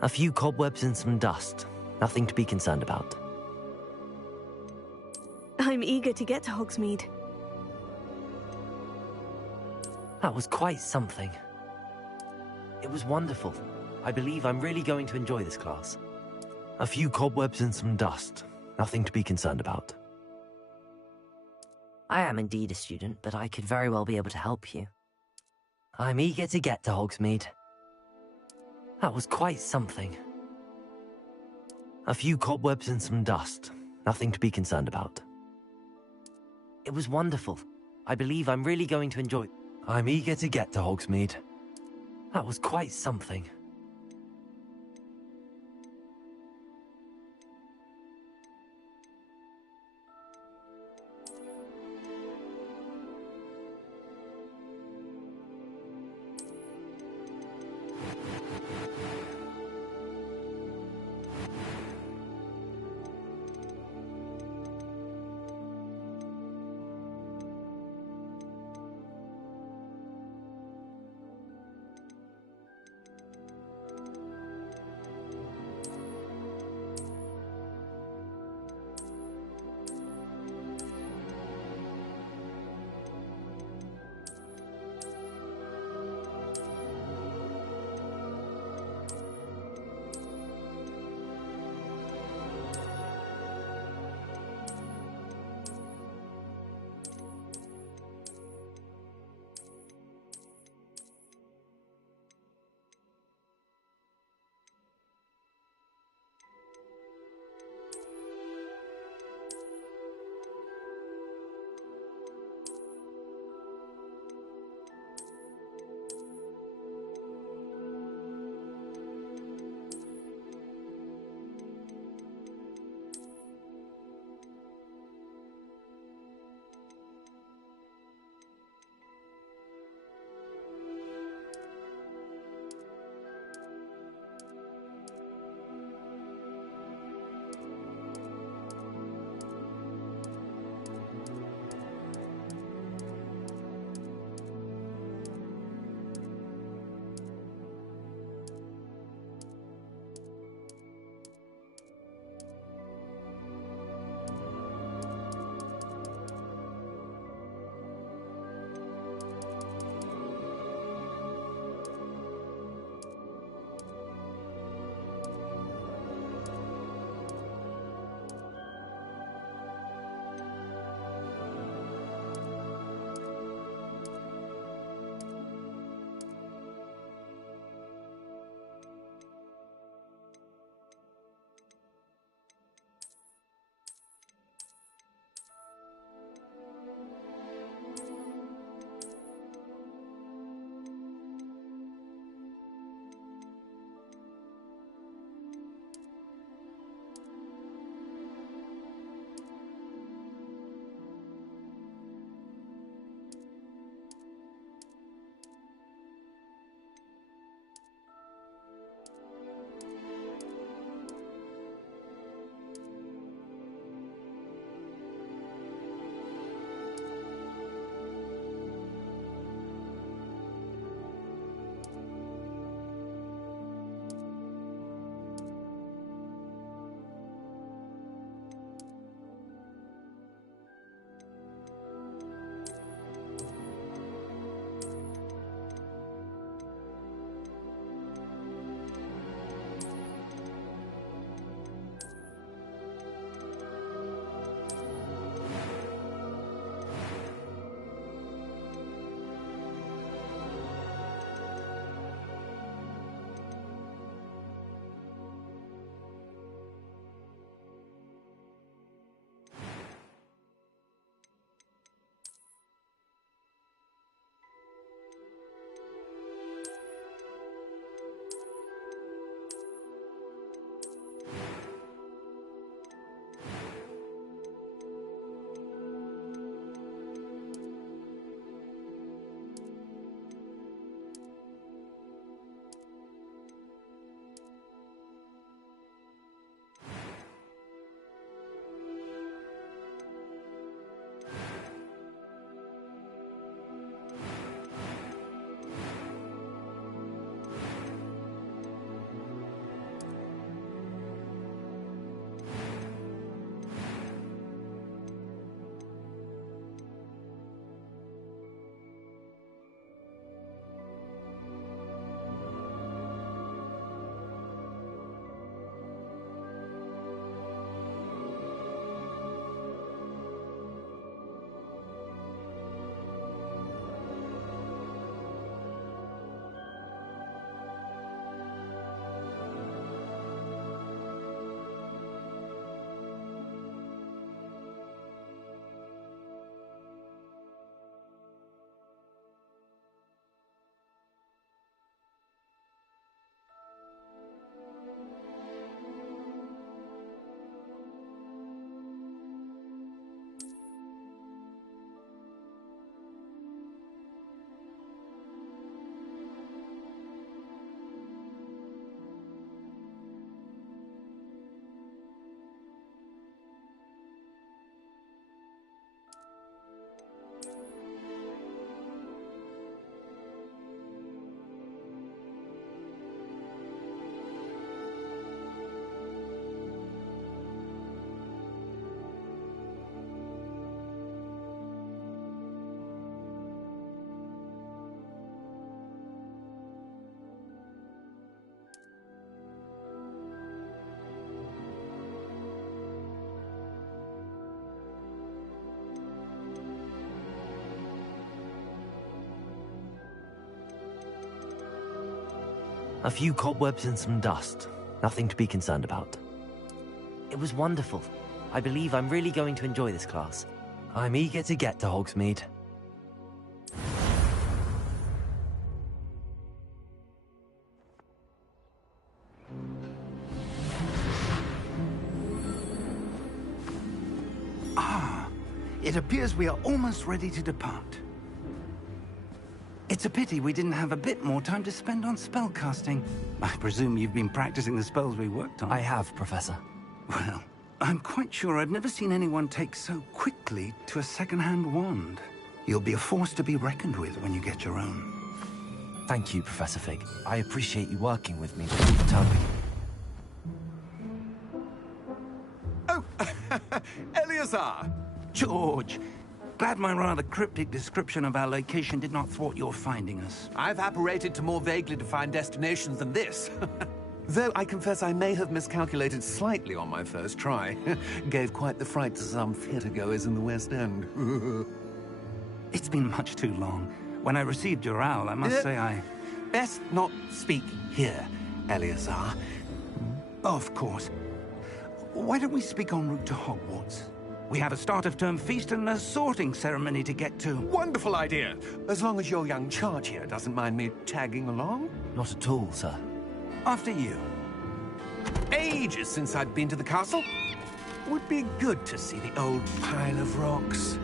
A few cobwebs and some dust. Nothing to be concerned about. I'm eager to get to Hogsmeade. That was quite something. It was wonderful. I believe I'm really going to enjoy this class. A few cobwebs and some dust. Nothing to be concerned about. I am indeed a student, but I could very well be able to help you. I'm eager to get to Hogsmeade. That was quite something. A few cobwebs and some dust. Nothing to be concerned about. It was wonderful. I believe I'm really going to enjoy. I'm eager to get to Hogsmeade. That was quite something. A few cobwebs and some dust. Nothing to be concerned about. It was wonderful. I believe I'm really going to enjoy this class. I'm eager to get to Hogsmeade. It appears we are almost ready to depart. It's a pity we didn't have a bit more time to spend on spellcasting. I presume you've been practicing the spells we worked on. I have, Professor. Well, I'm quite sure I've never seen anyone take so quickly to a second-hand wand. You'll be a force to be reckoned with when you get your own. Thank you, Professor Fig. I appreciate you working with me before the term begins. Oh, Eleazar! George! Glad my rather cryptic description of our location did not thwart your finding us. I've apparated to more vaguely defined destinations than this. Though I confess I may have miscalculated slightly on my first try. Gave quite the fright to some theatre-goers in the West End. It's been much too long. When I received your owl, I must say I... Best not speak here, Eleazar. Of course. Why don't we speak en route to Hogwarts? We have a start-of-term feast and a sorting ceremony to get to. Wonderful idea! As long as your young charge here doesn't mind me tagging along. Not at all, sir. After you. Ages since I'd been to the castle. Would be good to see the old pile of rocks.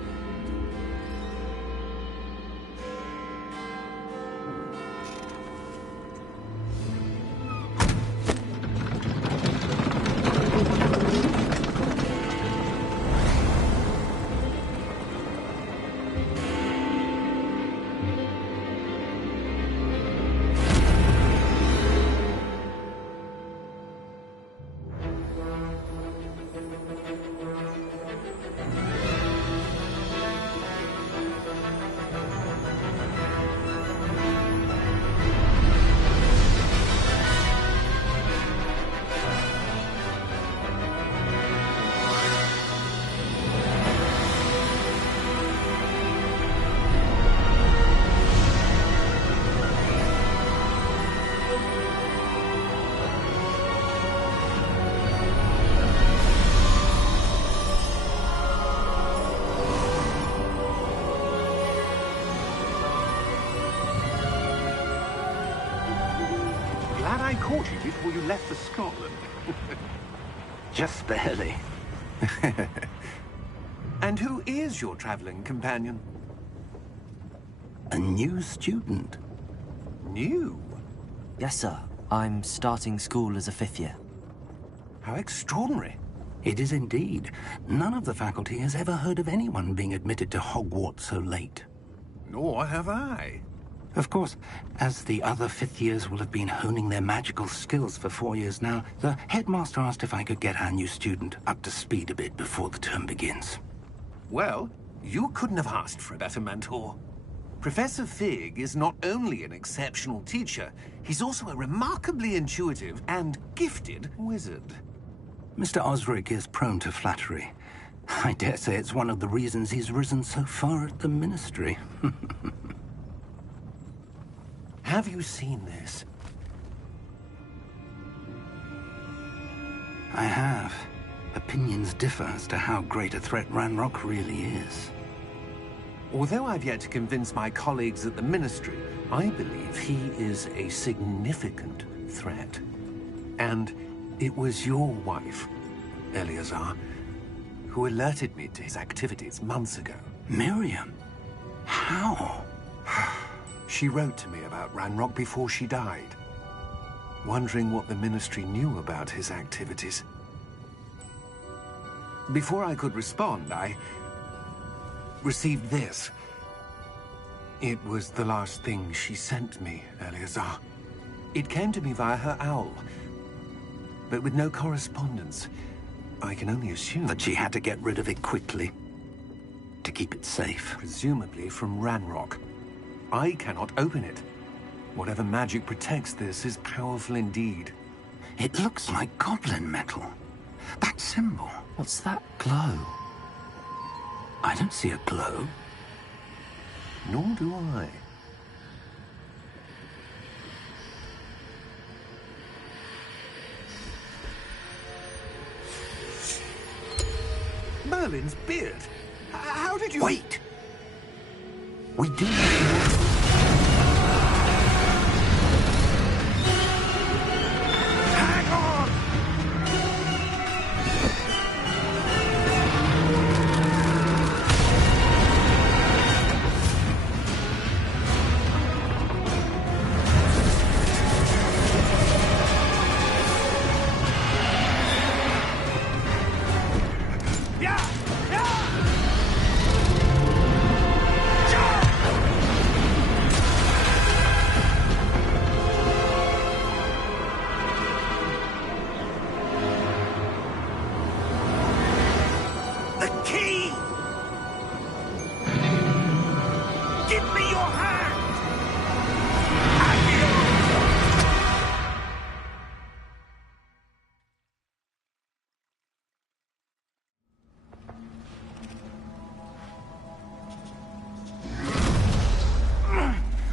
Glad I caught you before you left for Scotland. Just barely. And who is your traveling companion? A new student. New? Yes, sir. I'm starting school as a 5th year. How extraordinary. It is indeed. None of the faculty has ever heard of anyone being admitted to Hogwarts so late. Nor have I. Of course, as the other 5th years will have been honing their magical skills for 4 years now, the headmaster asked if I could get our new student up to speed a bit before the term begins. Well, you couldn't have asked for a better mentor. Professor Fig is not only an exceptional teacher, he's also a remarkably intuitive and gifted wizard. Mr. Osric is prone to flattery. I dare say it's one of the reasons he's risen so far at the Ministry. Have you seen this? I have. Opinions differ as to how great a threat Ranrock really is. Although I've yet to convince my colleagues at the Ministry, I believe he is a significant threat. And it was your wife, Eleazar, who alerted me to his activities months ago. Miriam? How? She wrote to me about Ranrock before she died, wondering what the Ministry knew about his activities. Before I could respond, I received this. It was the last thing she sent me, Eleazar. It came to me via her owl, but with no correspondence. I can only assume That she had to get rid of it quickly, to keep it safe. presumably from Ranrock. I cannot open it. Whatever magic protects this is powerful indeed. It looks like goblin metal. That symbol. What's that glow? I don't see a glow. Nor do I. Merlin's beard. How did you... Wait! We do need to... Hang on!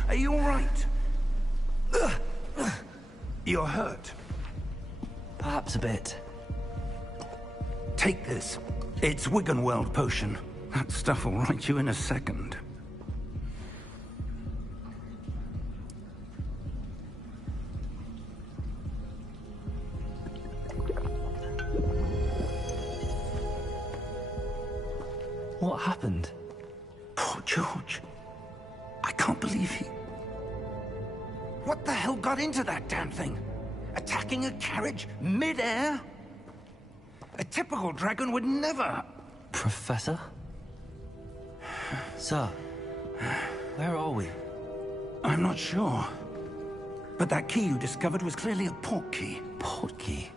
Are you all right? You're hurt. Perhaps a bit. Take this. It's Wiggenweld potion. That stuff will right you in a second. What happened? Poor George. I can't believe he... What the hell got into that damn thing? Attacking a carriage mid-air? A typical dragon would never... Professor? Sir, where are we? I'm not sure. But that key you discovered was clearly a port key. Port key?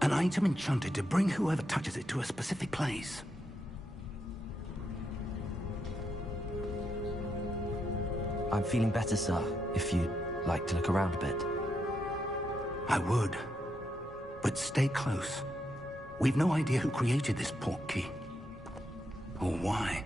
An item enchanted to bring whoever touches it to a specific place. I'm feeling better, sir, if you'd like to look around a bit. I would. But stay close. We've no idea who created this port key. Or why.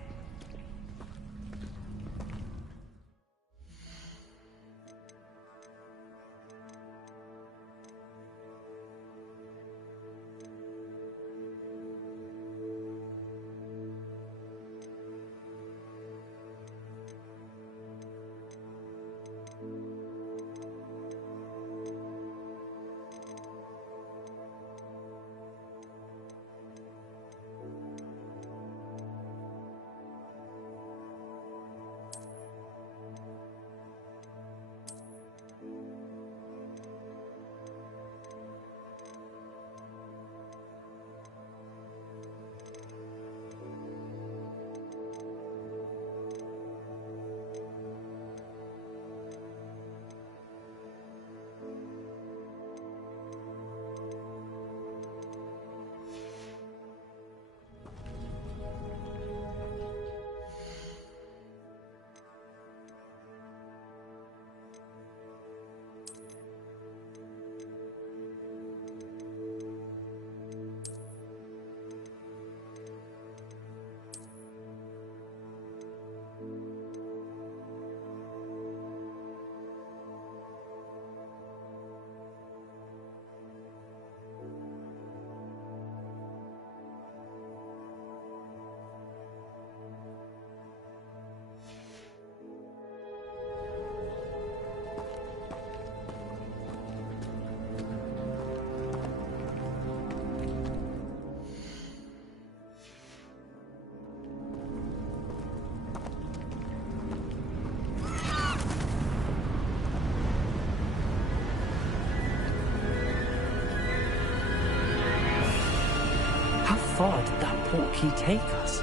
How far did that port key take us?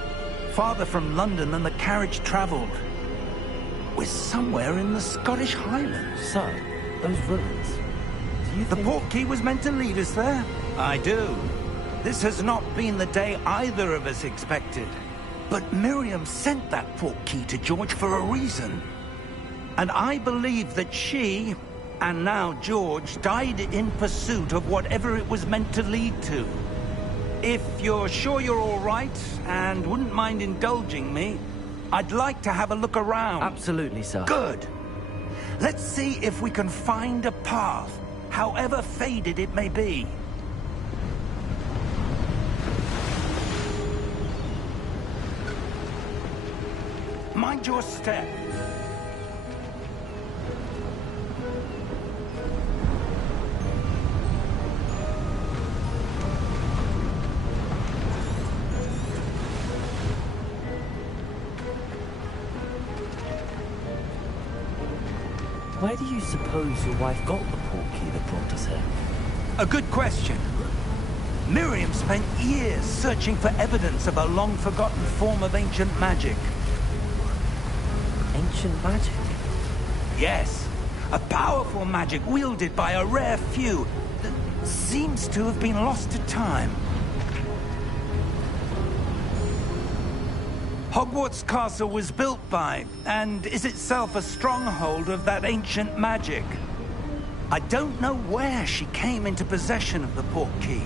Farther from London than the carriage travelled. We're somewhere in the Scottish Highlands. Sir, those ruins. Do you The think... port key was meant to lead us there? I do. This has not been the day either of us expected. But Miriam sent that port key to George for a reason. And I believe that she, and now George, died in pursuit of whatever it was meant to lead to. If you're sure you're all right, and wouldn't mind indulging me, I'd like to have a look around. Absolutely, sir. Good. Let's see if we can find a path, however faded it may be. mind your step. Where do you suppose your wife got the portkey that brought us here? A good question. Miriam spent years searching for evidence of a long-forgotten form of ancient magic. Ancient magic? Yes, a powerful magic wielded by a rare few that seems to have been lost to time. Hogwarts Castle was built by, and is itself a stronghold of that ancient magic. I don't know where she came into possession of the portkey,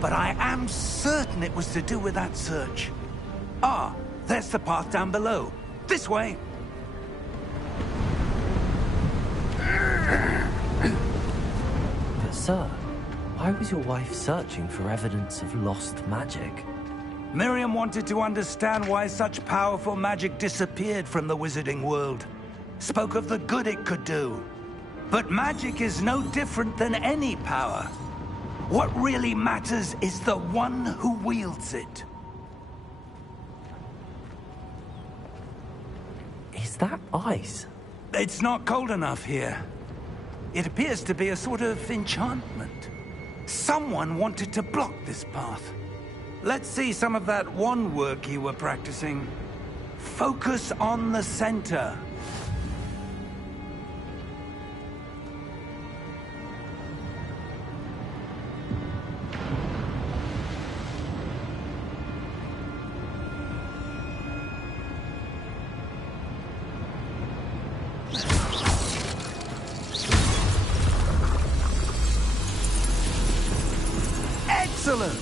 but I am certain it was to do with that search. Ah, there's the path down below. This way. But sir, why was your wife searching for evidence of lost magic? Miriam wanted to understand why such powerful magic disappeared from the wizarding world. Spoke of the good it could do. But magic is no different than any power. What really matters is the one who wields it. Is that ice? It's not cold enough here. It appears to be a sort of enchantment. Someone wanted to block this path. Let's see some of that wand work you were practicing. Focus on the center. Excellent!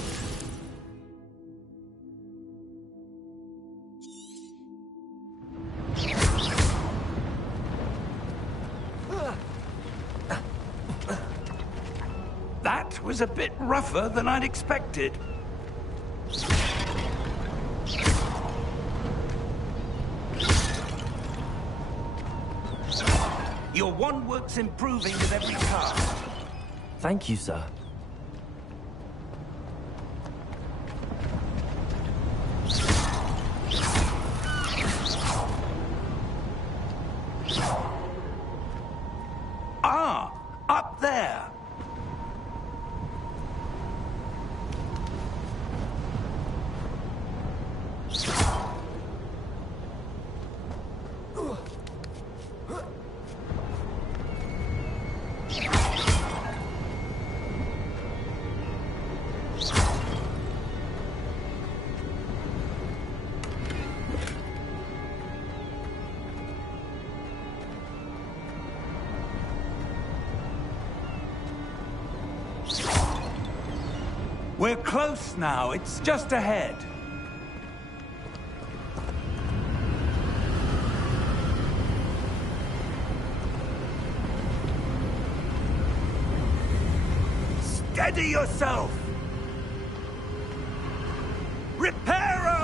That was a bit rougher than I'd expected. Your wand work's improving with every cast. Thank you, sir. Ah, up there. We're close now. It's just ahead. Steady yourself! Reparo!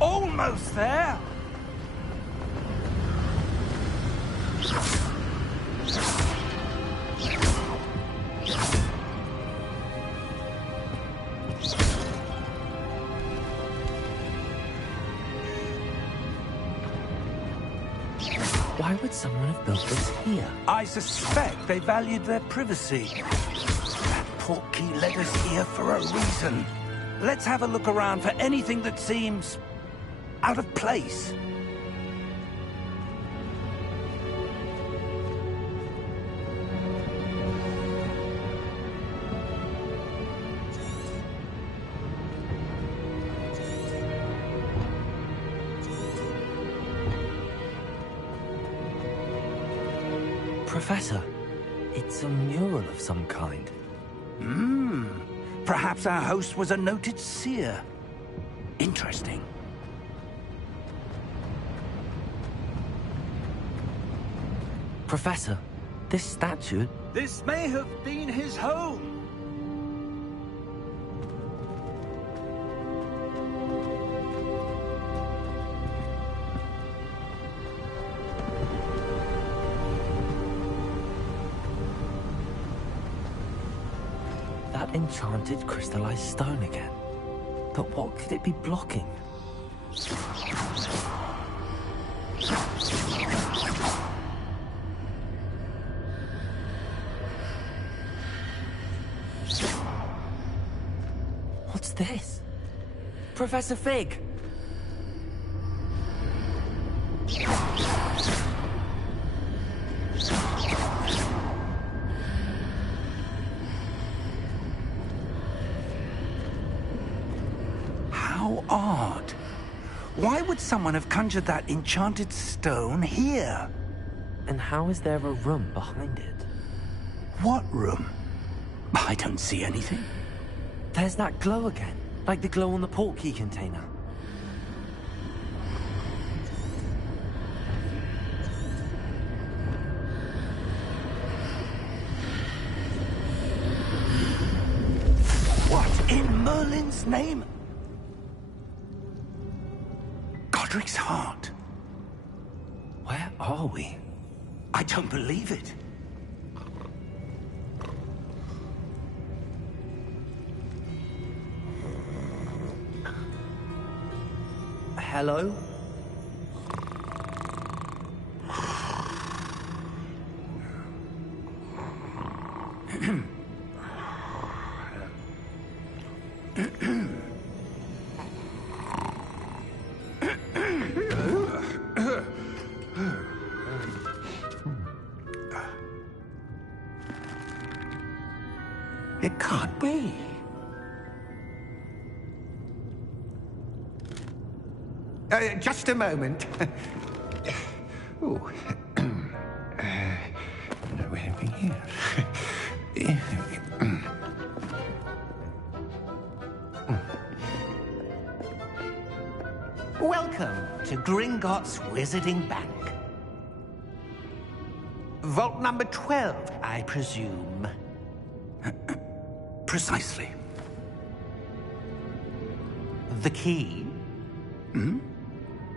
Almost there. Why would someone have built this here? I suspect they valued their privacy. That portkey led us here for a reason. Let's have a look around for anything that seems out of place. Professor, it's a mural of some kind. Perhaps our host was a noted seer. Interesting. Professor, this statue... This may have been his home. That enchanted crystallized stone again. But what could it be blocking? What's this? Professor Fig! How odd. Why would someone have conjured that enchanted stone here? And how is there a room behind it? What room? I don't see anything. There's that glow again, like the glow on the portkey container. What in Merlin's name? Godric's heart. Where are we? I don't believe it. Hello? It can't be. Just a moment. Oh. Where are we here? Welcome to Gringotts Wizarding Bank. Vault number 12, I presume. Precisely. The key?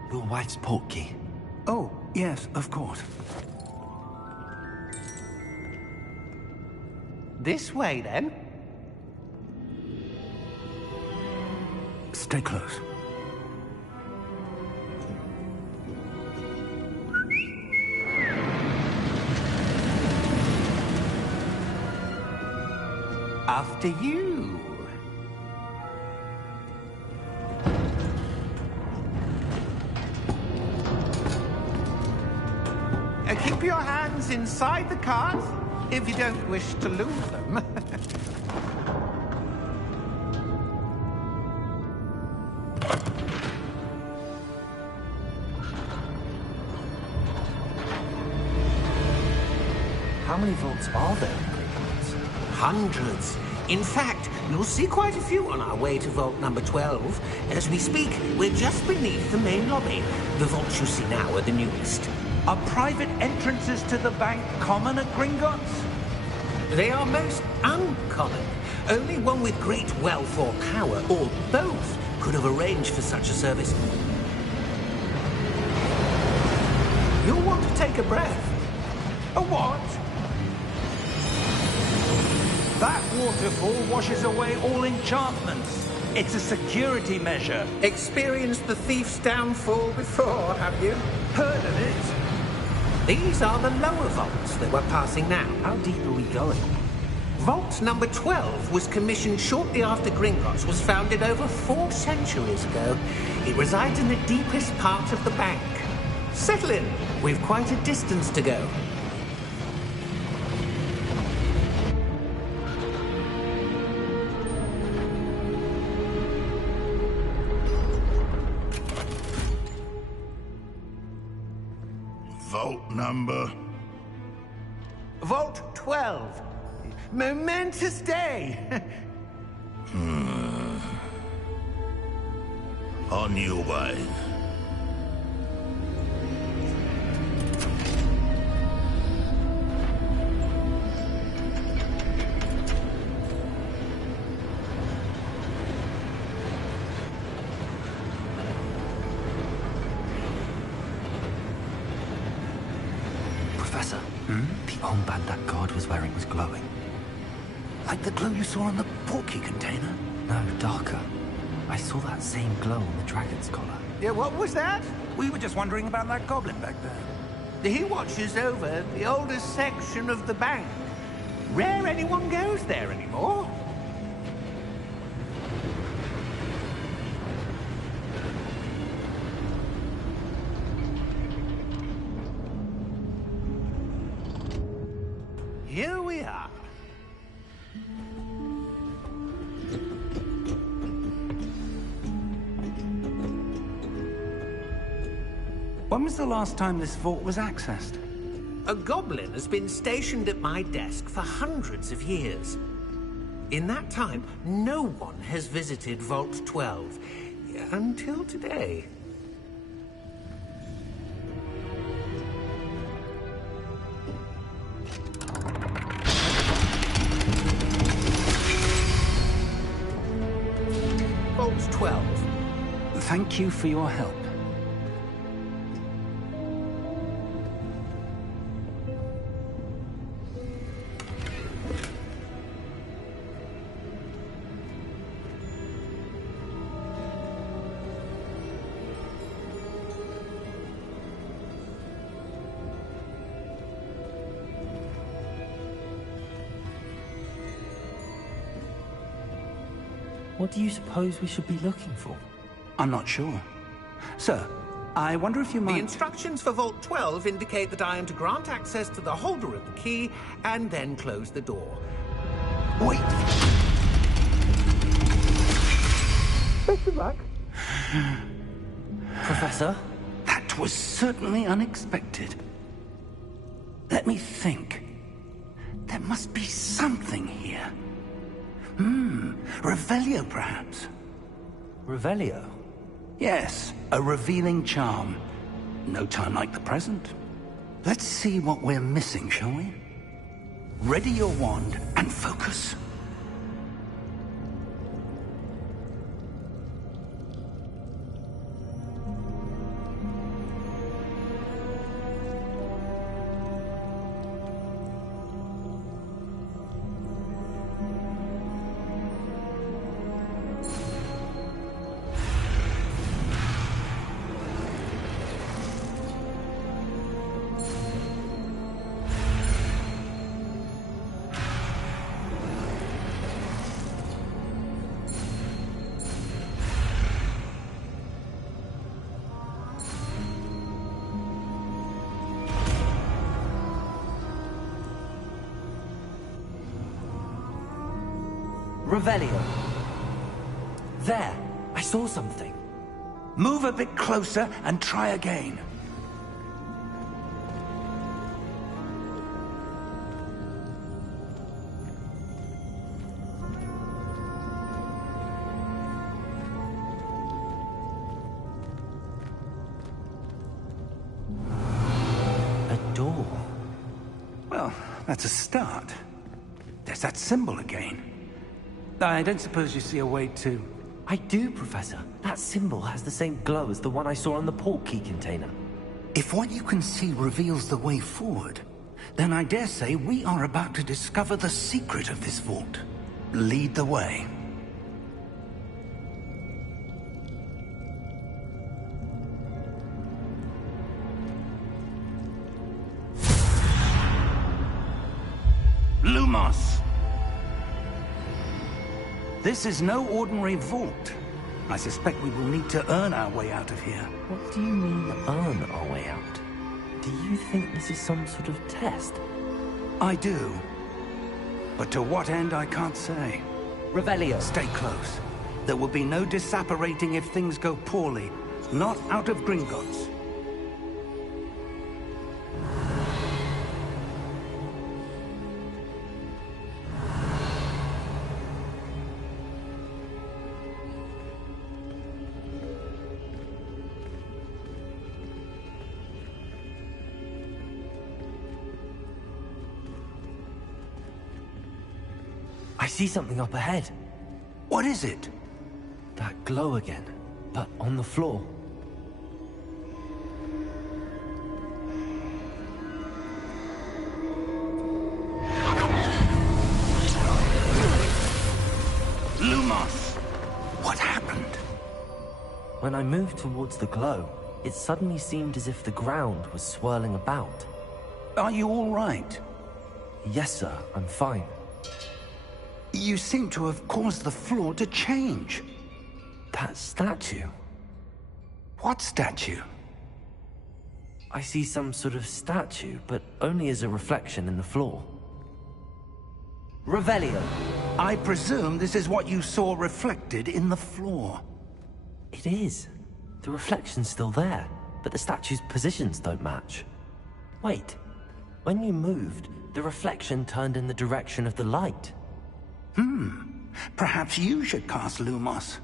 Your wife's portkey. Oh, yes, of course. This way, then. Stay close. After you. Keep your hands inside the cart if you don't wish to lose them. How many vaults are there in Gringotts? Hundreds. In fact, you'll see quite a few on our way to vault number 12. As we speak, we're just beneath the main lobby. The vaults you see now are the newest. Are private entrances to the bank common at Gringotts? They are most uncommon. Only one with great wealth or power, or both, could have arranged for such a service. You'll want to take a breath. A what? That waterfall washes away all enchantments. It's a security measure. Experienced the thief's downfall before, have you? Heard of it? These are the lower vaults that we're passing now. How deep are we going? Vault number 12 was commissioned shortly after Gringotts was founded over 4 centuries ago. It resides in the deepest part of the bank. Settle in. We've quite a distance to go. Vault number? Vault 12. Momentous day. On your way. Professor, the armband that guard was wearing was glowing. Like the glow you saw on the portkey container? No, darker. I saw that same glow on the dragon's collar. Yeah, what was that? We were just wondering about that goblin back there. He watches over the oldest section of the bank. Rare anyone goes there anymore. Here we are. When was the last time this vault was accessed? A goblin has been stationed at my desk for hundreds of years. In that time, no one has visited Vault 12. Until today. Vault 12. Thank you for your help. What do you suppose we should be looking for? I'm not sure. Sir, I wonder if you might... The instructions for Vault 12 indicate that I am to grant access to the holder of the key and then close the door. Wait! Best of luck. Professor? That was certainly unexpected. Let me think. There must be something here. Revelio, perhaps? Revelio? Yes, a revealing charm. No time like the present. Let's see what we're missing, shall we? Ready your wand and focus. Revelio. There, I saw something. Move a bit closer and try again. A door. Well, that's a start. There's that symbol again. I don't suppose you see a way to... I do, Professor. That symbol has the same glow as the one I saw on the portkey container. If what you can see reveals the way forward, then I dare say we are about to discover the secret of this vault. Lead the way. Lumos! This is no ordinary vault. I suspect we will need to earn our way out of here. What do you mean, earn our way out? Do you think this is some sort of test? I do. But to what end, I can't say. Revelio. Stay close. There will be no disapparating if things go poorly. Not out of Gringotts. I see something up ahead. What is it? That glow again, but on the floor. Lumos! What happened? When I moved towards the glow, it suddenly seemed as if the ground was swirling about. Are you all right? Yes, sir, I'm fine. You seem to have caused the floor to change. That statue. What statue? I see some sort of statue, but only as a reflection in the floor. Revelio. I presume this is what you saw reflected in the floor. It is. The reflection's still there, but the statue's positions don't match. Wait. When you moved, the reflection turned in the direction of the light. Perhaps you should cast Lumos.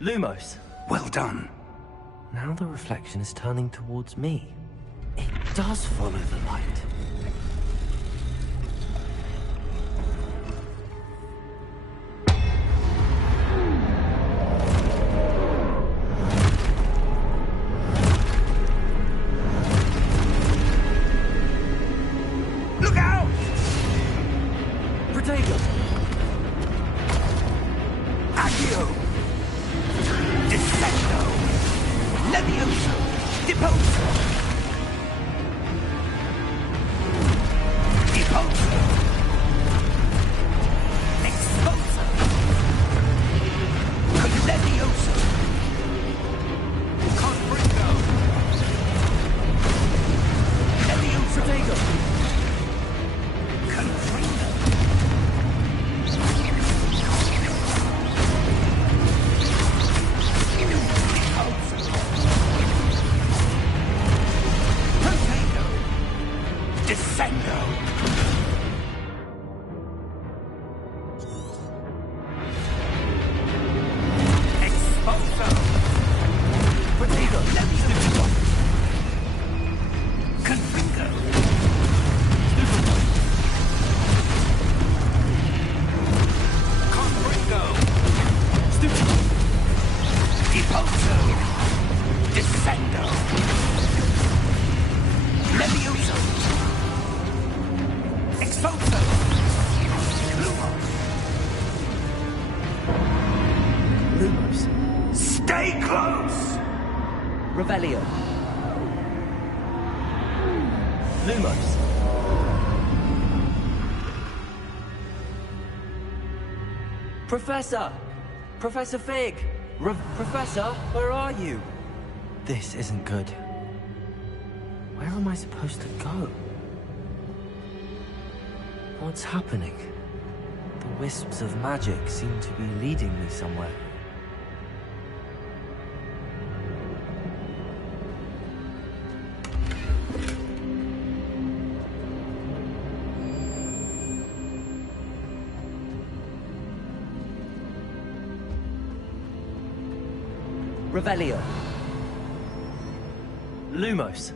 Lumos. Well done. Now the reflection is turning towards me. It does follow the light. Look out! Protego! Accio! Descendo! Levioso! Deposo! Deposo! Exposo! Levioso! Confringo! Levioso! Protego! Confringo! Protego! Descendo! Exposo! Protego! Levioso! Confringo! Confringo! Deposo! Descendo! Levioso! Exposo! Lumos! Lumos. Stay close! Revelio. Lumos. Professor! Professor Fig! Professor, where are you? This isn't good. Where am I supposed to go? What's happening? The wisps of magic seem to be leading me somewhere. Revelio. Lumos.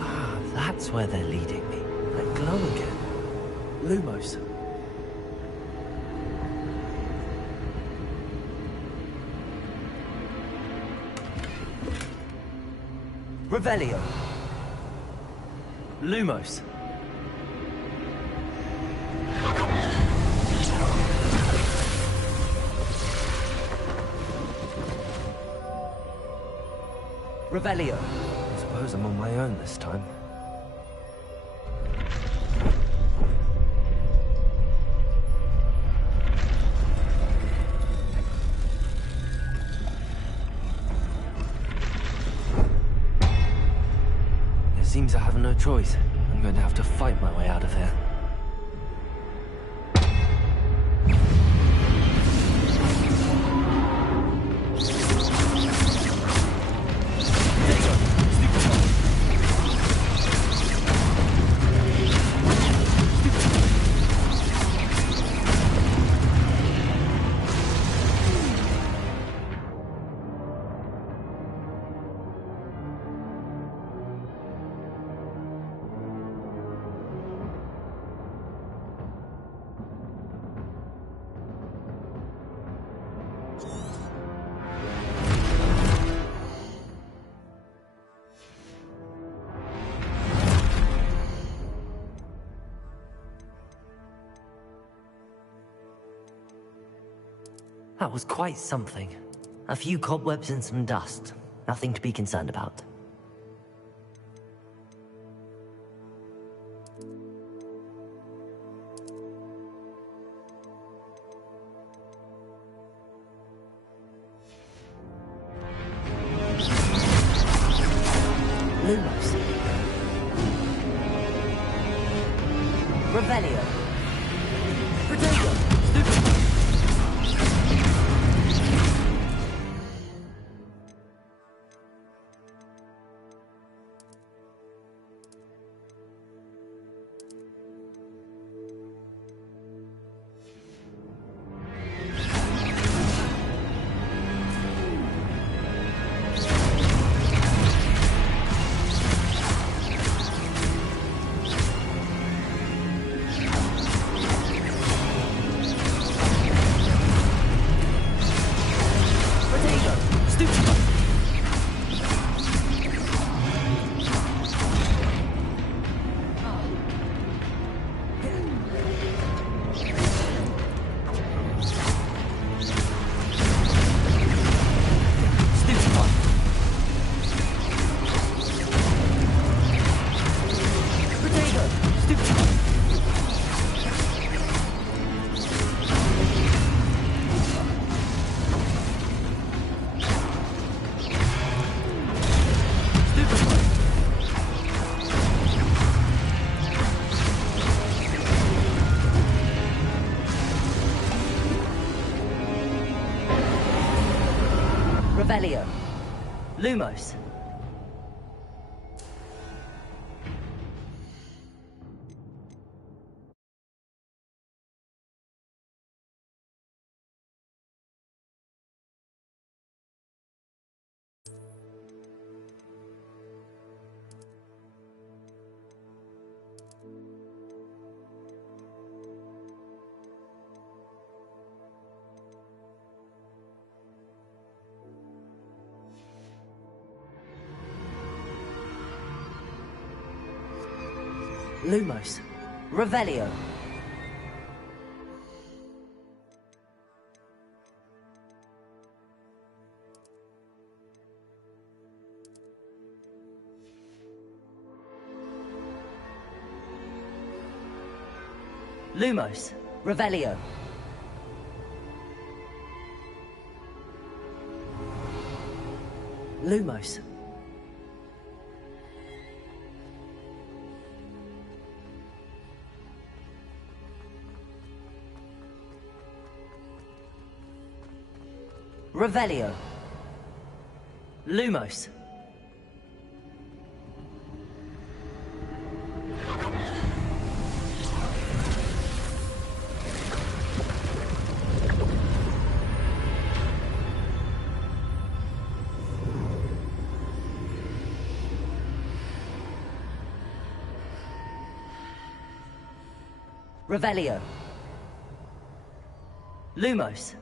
Ah, that's where they're leading me. That glow again. Lumos. Revelio. Lumos. Revelio. I suppose I'm on my own this time. It seems I have no choice. I'm going to have to fight my way out of here. That was quite something. A few cobwebs and some dust. Nothing to be concerned about. Lumos. Revelio. Protego. Stupid. Revelio. Lumos. Lumos. Revelio. Lumos. Revelio. Lumos. Revelio. Lumos. Revelio. Lumos.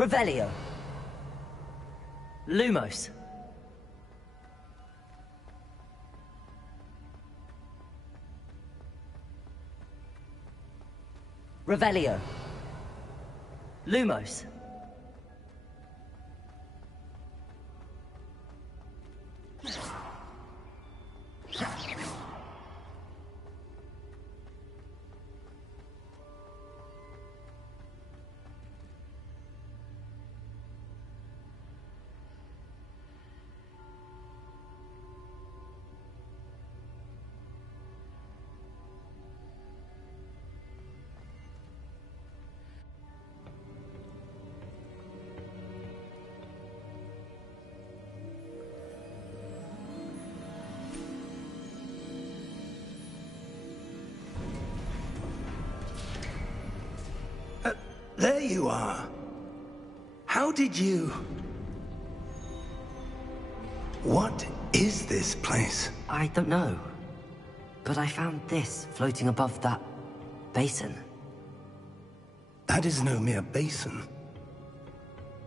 Revelio. Lumos. Revelio. Lumos. There you are. How did you... What is this place? I don't know. But I found this floating above that basin. That is no mere basin.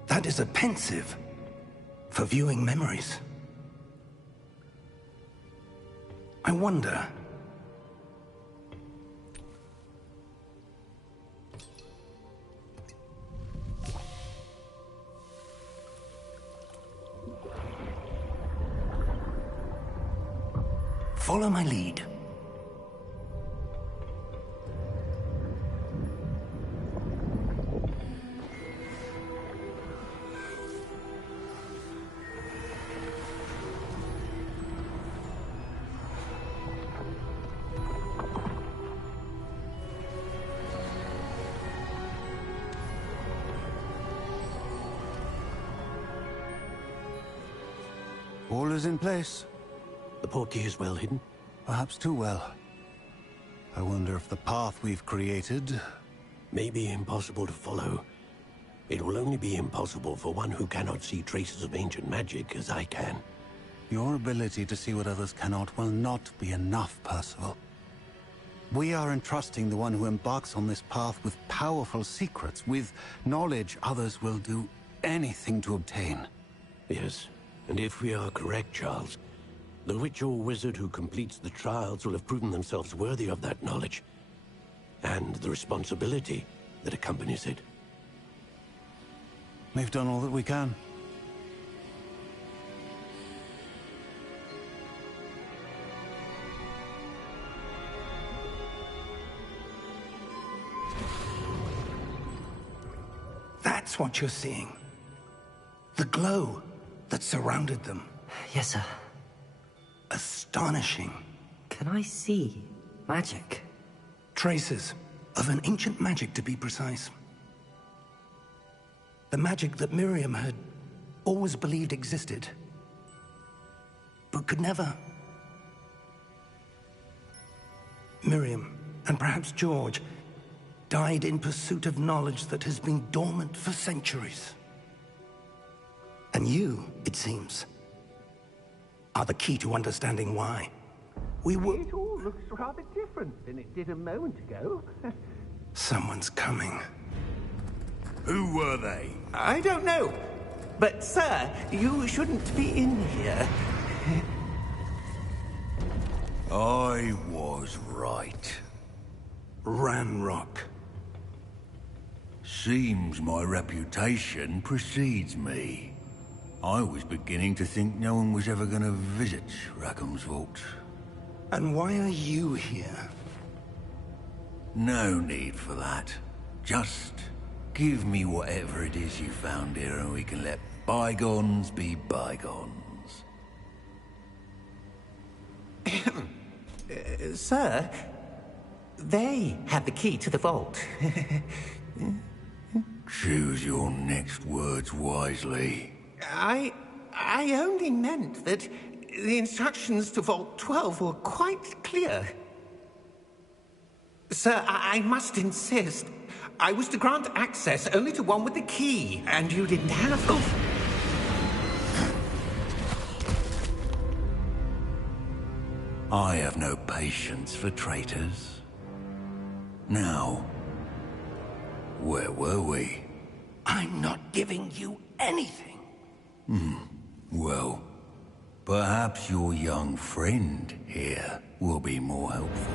That is a pensive for viewing memories. I wonder... Follow my lead. All is in place. The portkey is well hidden. Perhaps too well. I wonder if the path we've created... May be impossible to follow. It will only be impossible for one who cannot see traces of ancient magic as I can. Your ability to see what others cannot will not be enough, Percival. We are entrusting the one who embarks on this path with powerful secrets, with knowledge others will do anything to obtain. Yes, and if we are correct, Charles, the witch or wizard who completes the trials will have proven themselves worthy of that knowledge, and the responsibility that accompanies it. We've done all that we can. That's what you're seeing. The glow that surrounded them. Yes, sir. Astonishing. Can I see magic? Traces of an ancient magic, to be precise. The magic that Miriam had always believed existed, but could never. Miriam, and perhaps George, died in pursuit of knowledge that has been dormant for centuries. And you, it seems, are the key to understanding why. We were... It all looks rather different than it did a moment ago. Someone's coming. Who were they? I don't know. But, sir, you shouldn't be in here. I was right. Ranrock. Seems my reputation precedes me. I was beginning to think no one was ever going to visit Rackham's vault. And why are you here? No need for that. Just give me whatever it is you found here and we can let bygones be bygones. Sir, they have the key to the vault. Choose your next words wisely. I only meant that the instructions to Vault 12 were quite clear. Sir, I must insist. I was to grant access only to one with the key, and you didn't have them. I have no patience for traitors. Now, where were we? I'm not giving you anything. Well, perhaps your young friend here will be more helpful.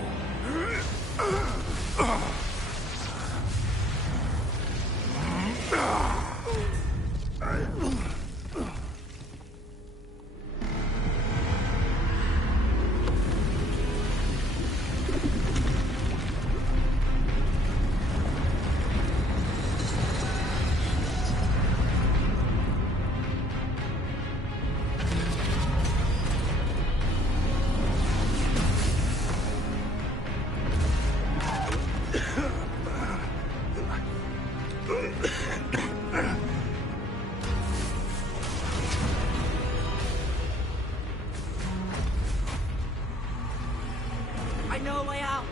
I know a way out!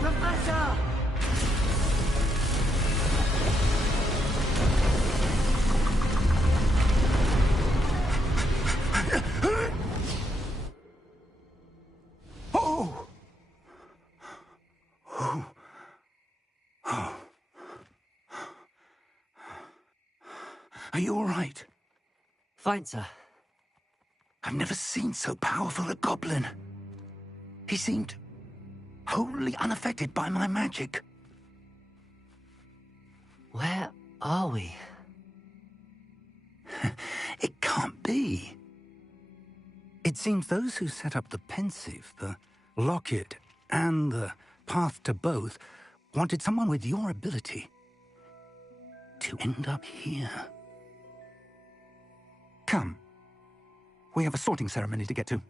Professor! Oh. Are you all right? Fine, sir. I've never seen so powerful a goblin. He seemed wholly unaffected by my magic. Where are we? It can't be. It seems those who set up the pensive, the locket, and the path to both wanted someone with your ability to end up here. Come. We have a sorting ceremony to get to.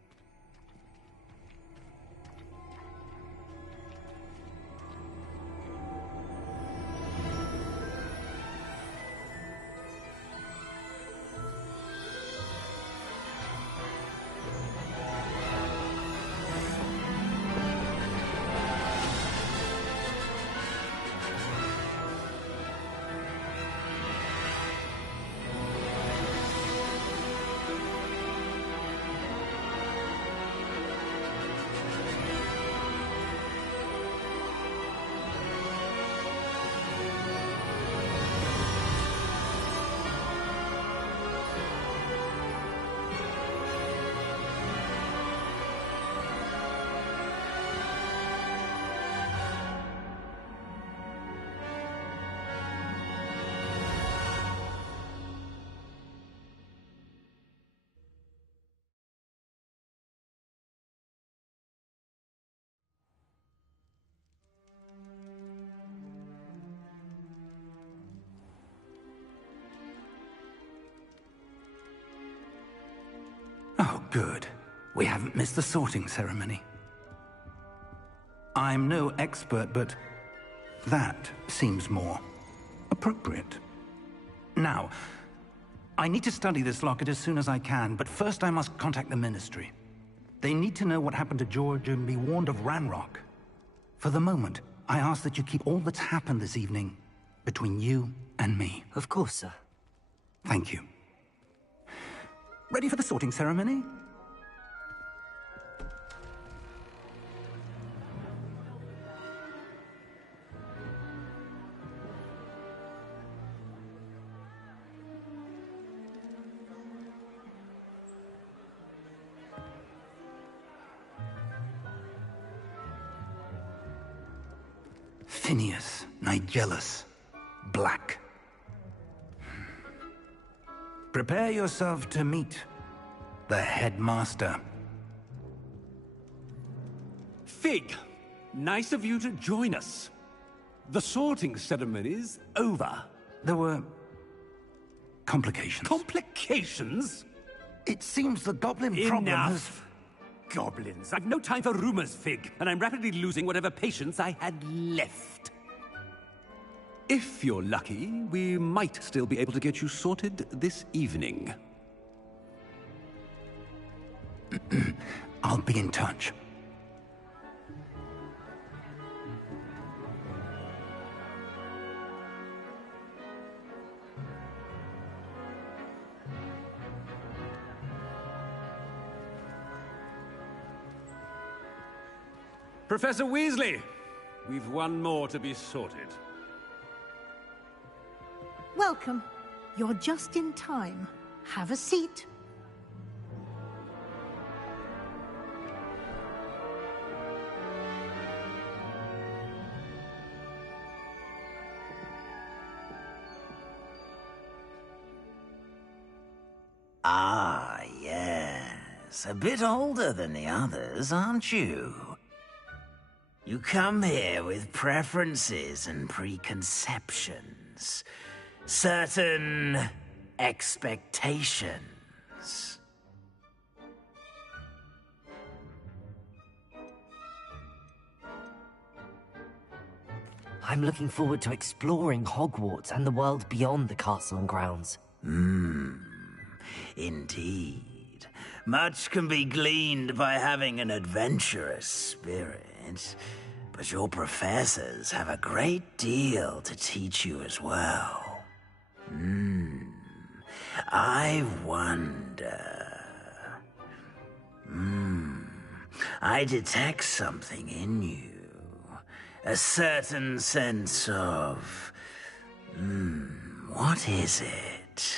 Oh, good. We haven't missed the sorting ceremony. I'm no expert, but that seems more appropriate. Now, I need to study this locket as soon as I can, but first I must contact the Ministry. They need to know what happened to George and be warned of Ranrock. For the moment, I ask that you keep all that's happened this evening between you and me. Of course, sir. Thank you. Ready for the sorting ceremony? Phineas, Nigellus, Black. Prepare yourself to meet the headmaster. Fig, nice of you to join us. The sorting ceremony's over. There were complications. Complications? It seems the goblin problem has... Enough! Goblins. I've no time for rumors, Fig, and I'm rapidly losing whatever patience I had left. If you're lucky, we might still be able to get you sorted this evening. I'll be in touch. Professor Weasley, we've one more to be sorted. Welcome. You're just in time. Have a seat. Ah, yes. A bit older than the others, aren't you? You come here with preferences and preconceptions. Certain expectations. I'm looking forward to exploring Hogwarts and the world beyond the castle and grounds. Indeed. Much can be gleaned by having an adventurous spirit, but your professors have a great deal to teach you as well. I wonder... I detect something in you. A certain sense of... what is it?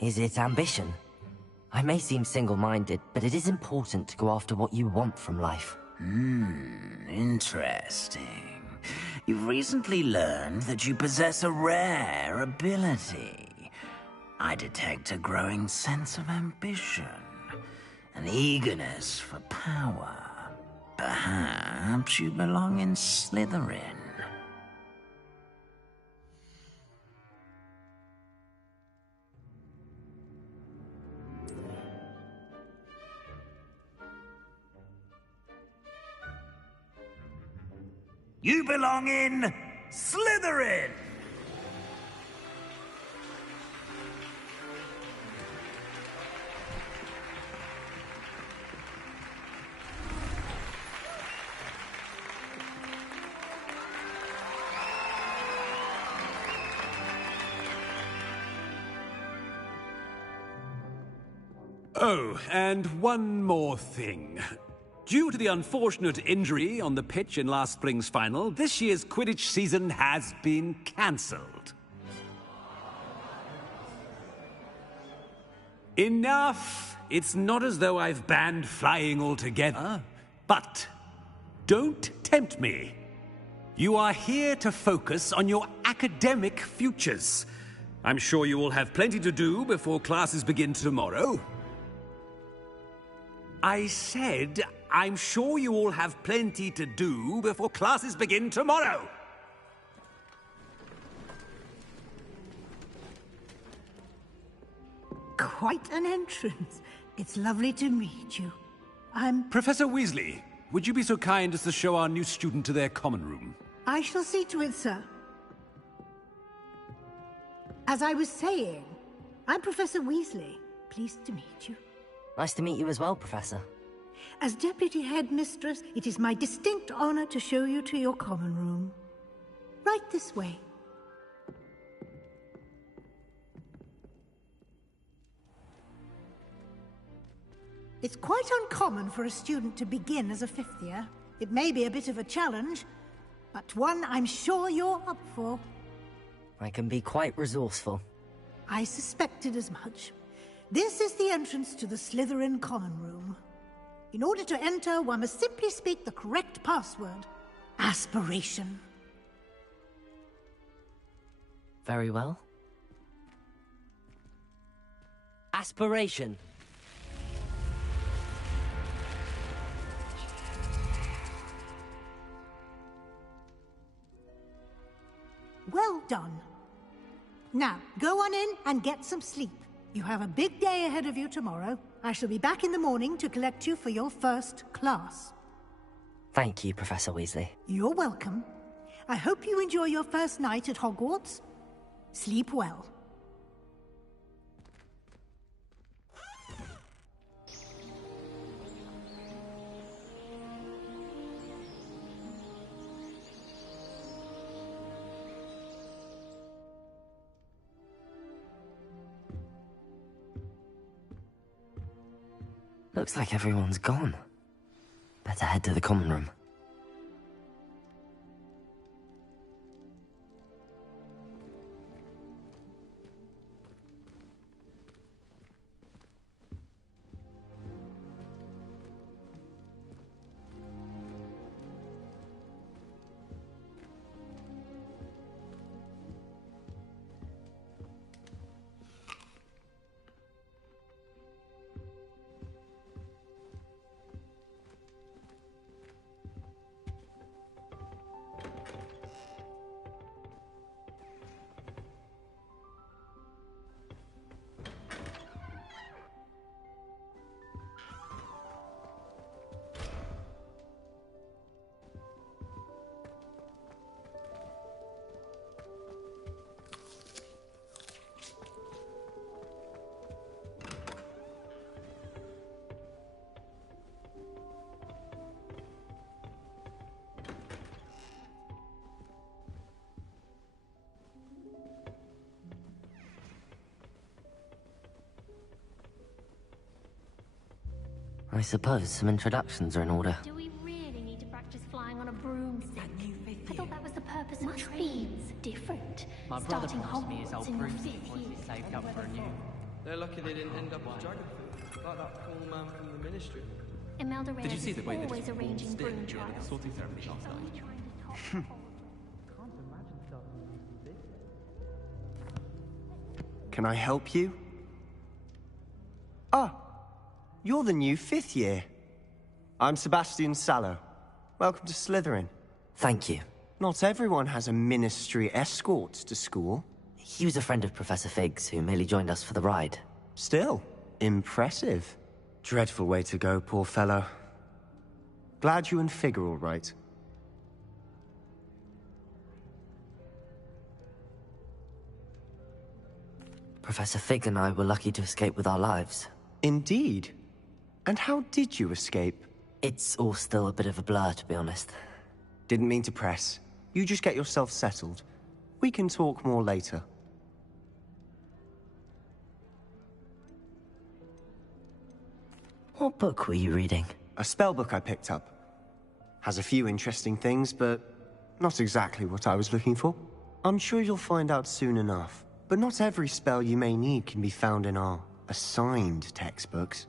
Is it ambition? I may seem single-minded, but it is important to go after what you want from life. Interesting. You've recently learned that you possess a rare ability. I detect a growing sense of ambition, an eagerness for power. Perhaps you belong in Slytherin. You belong in Slytherin! Oh, and one more thing. Due to the unfortunate injury on the pitch in last spring's final, this year's Quidditch season has been cancelled. Enough! It's not as though I've banned flying altogether. But don't tempt me. You are here to focus on your academic futures. I'm sure you will have plenty to do before classes begin tomorrow. I said, I'm sure you all have plenty to do before classes begin tomorrow. Quite an entrance. It's lovely to meet you. I'm... Professor Weasley, would you be so kind as to show our new student to their common room? I shall see to it, sir. As I was saying, I'm Professor Weasley. Pleased to meet you. Nice to meet you as well, Professor. As Deputy Headmistress, it is my distinct honor to show you to your common room. Right this way. It's quite uncommon for a student to begin as a fifth year. It may be a bit of a challenge, but one I'm sure you're up for. I can be quite resourceful. I suspected as much. This is the entrance to the Slytherin common room. In order to enter, one must simply speak the correct password. Aspiration. Very well. Aspiration. Well done. Now, go on in and get some sleep. You have a big day ahead of you tomorrow. I shall be back in the morning to collect you for your first class. Thank you, Professor Weasley. You're welcome. I hope you enjoy your first night at Hogwarts. Sleep well. Looks like everyone's gone. Better head to the common room. I suppose some introductions are in order. Do we really need to practice flying on a broomstick? I thought that was the purpose of trains. Different. My brother Starting promised me his Hogwarts old in your broomstick fifth once year. he's saved up for a new one. They're lucky they didn't end up as dragon food, like that cool man from the ministry. Imelda Did you see the way they always just arranging waltzed in broom during the trials. sorting ceremony last night? Can I help you? Ah, you're the new 5th year. I'm Sebastian Sallow. Welcome to Slytherin. Thank you. Not everyone has a ministry escort to school. He was a friend of Professor Fig's who merely joined us for the ride. Still, impressive. Dreadful way to go, poor fellow. Glad you and Fig are all right. Professor Fig and I were lucky to escape with our lives. Indeed. And how did you escape? It's all still a bit of a blur, to be honest. Didn't mean to press. You just get yourself settled. We can talk more later. What book were you reading? A spellbook I picked up. Has a few interesting things, but not exactly what I was looking for. I'm sure you'll find out soon enough. But not every spell you may need can be found in our assigned textbooks.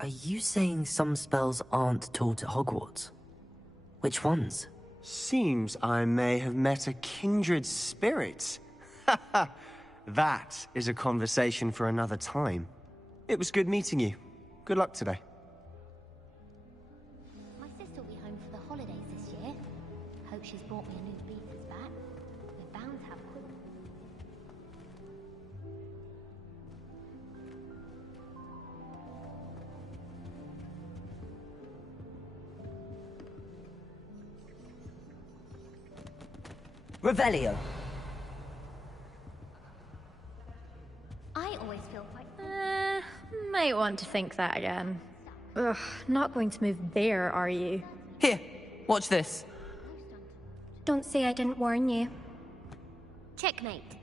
Are you saying some spells aren't taught at Hogwarts? Which ones? Seems I may have met a kindred spirit. That is a conversation for another time. It was good meeting you. Good luck today. My sister will be home for the holidays this year. Hope she's brought me a new beaver's back. We're bound to have quick. Revelio! I always feel quite... Might want to think that again. Ugh, not going to move there, are you? Here, watch this. Don't say I didn't warn you. Checkmate.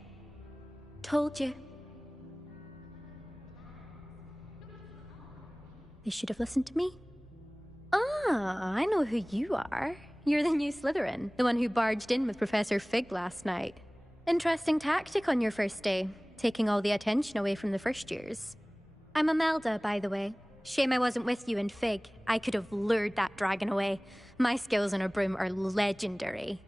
Told you. They should have listened to me. Ah, I know who you are. You're the new Slytherin, the one who barged in with Professor Fig last night. Interesting tactic on your first day, taking all the attention away from the first years. I'm Imelda, by the way. Shame I wasn't with you in Fig. I could have lured that dragon away. My skills on a broom are legendary.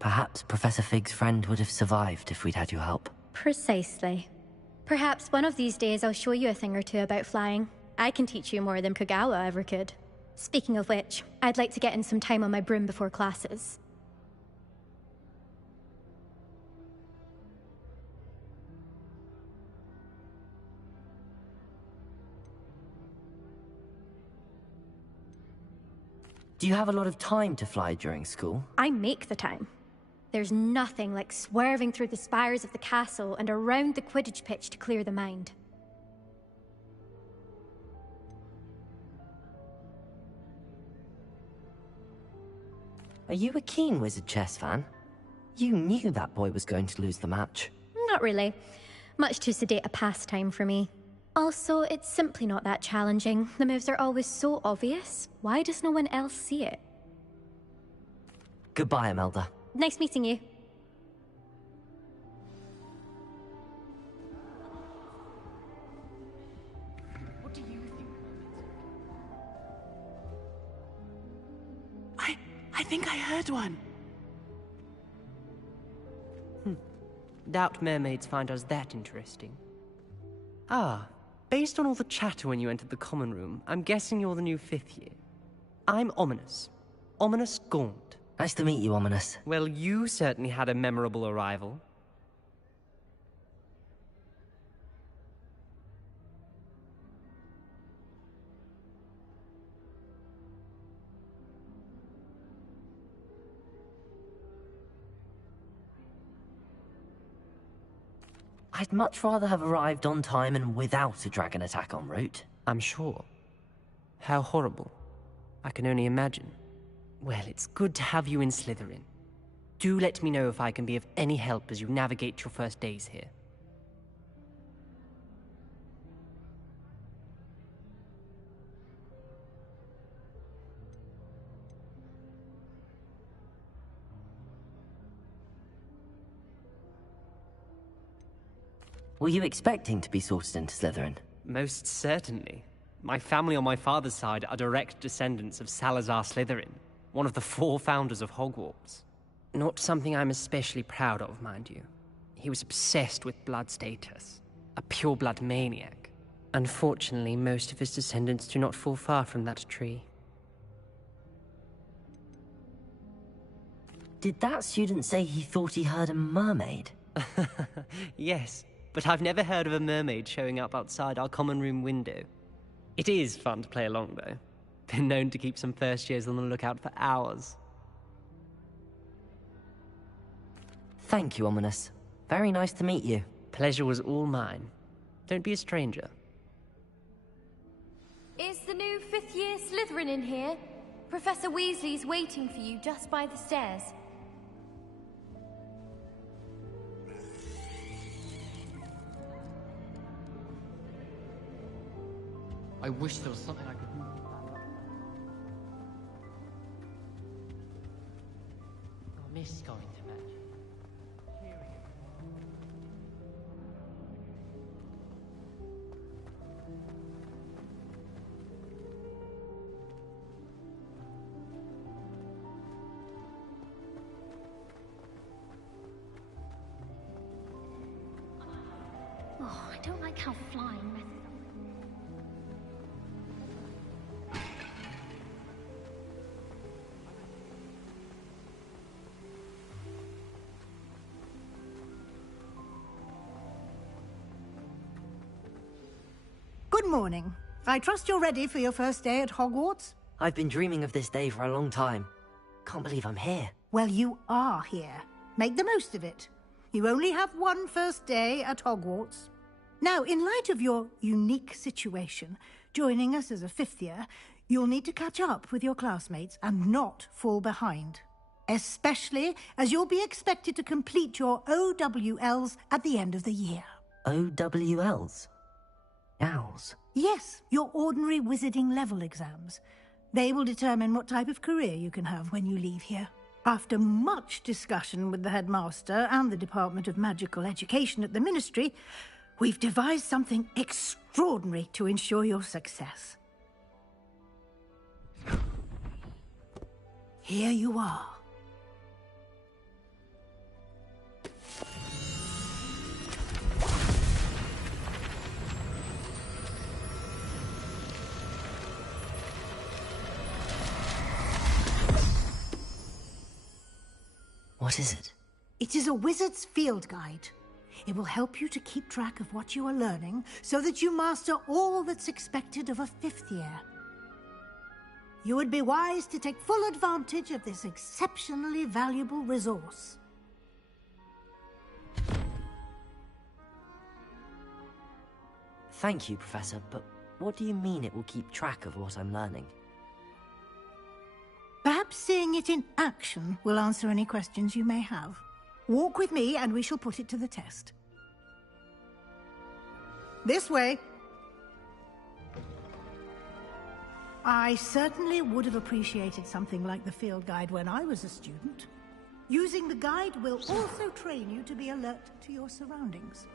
Perhaps Professor Fig's friend would have survived if we'd had your help. Precisely. Perhaps one of these days I'll show you a thing or two about flying. I can teach you more than Kogawa ever could. Speaking of which, I'd like to get in some time on my broom before classes. Do you have a lot of time to fly during school? I make the time. There's nothing like swerving through the spires of the castle and around the Quidditch pitch to clear the mind. Are you a keen Wizard chess fan? You knew that boy was going to lose the match. Not really. Much too sedate a pastime for me. Also, it's simply not that challenging. The moves are always so obvious. Why does no one else see it? Goodbye, Imelda. Nice meeting you. What do you think? I think I heard one. Doubt mermaids find us that interesting. Ah, based on all the chatter when you entered the common room, I'm guessing you're the new 5th year. I'm Ominous. Ominous Gaunt. Nice to meet you, Ominous. Well, you certainly had a memorable arrival. I'd much rather have arrived on time and without a dragon attack en route. I'm sure. How horrible. I can only imagine. Well, it's good to have you in Slytherin. Do let me know if I can be of any help as you navigate your first days here. Were you expecting to be sorted into Slytherin? Most certainly. My family on my father's side are direct descendants of Salazar Slytherin, one of the 4 founders of Hogwarts. Not something I'm especially proud of, mind you. He was obsessed with blood status, a pure-blood maniac. Unfortunately, most of his descendants do not fall far from that tree. Did that student say he thought he heard a mermaid? Yes, but I've never heard of a mermaid showing up outside our common room window. It is fun to play along, though. Been known to keep some first years on the lookout for hours. Thank you, Ominous. Very nice to meet you. Pleasure was all mine. Don't be a stranger. Is the new 5th year Slytherin in here? Professor Weasley's waiting for you just by the stairs. I wish there was something I could do. I miss going to magic. Oh, I don't like how flying messes up. Good morning. I trust you're ready for your first day at Hogwarts? I've been dreaming of this day for a long time. Can't believe I'm here. Well, you are here. Make the most of it. You only have one first day at Hogwarts. Now, in light of your unique situation, joining us as a 5th year, you'll need to catch up with your classmates and not fall behind. Especially as you'll be expected to complete your OWLs at the end of the year. OWLs? Owls? Yes, your ordinary wizarding level exams. They will determine what type of career you can have when you leave here. After much discussion with the headmaster and the Department of Magical Education at the Ministry, we've devised something extraordinary to ensure your success. Here you are. What is it? It is a wizard's field guide. It will help you to keep track of what you are learning so that you master all that's expected of a 5th year. You would be wise to take full advantage of this exceptionally valuable resource. Thank you, Professor, but what do you mean it will keep track of what I'm learning? Perhaps seeing it in action will answer any questions you may have. Walk with me and we shall put it to the test. This way. I certainly would have appreciated something like the field guide when I was a student. Using the guide will also train you to be alert to your surroundings.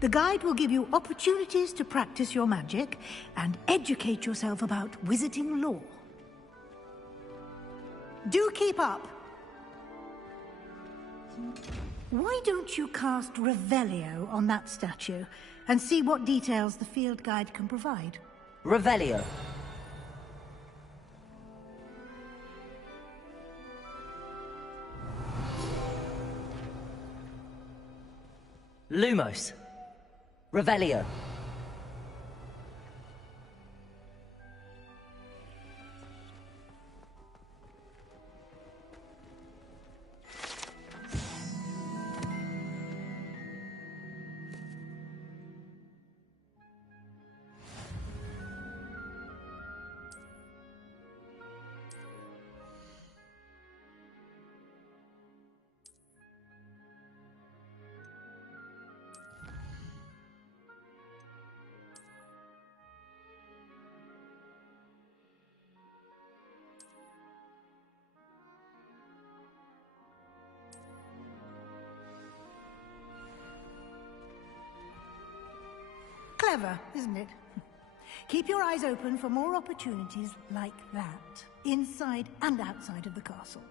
The guide will give you opportunities to practice your magic and educate yourself about wizarding lore. Do keep up. Why don't you cast Revelio on that statue and see what details the field guide can provide? Revelio. Lumos. Revelio. Clever, isn't it? Keep your eyes open for more opportunities like that, inside and outside of the castle.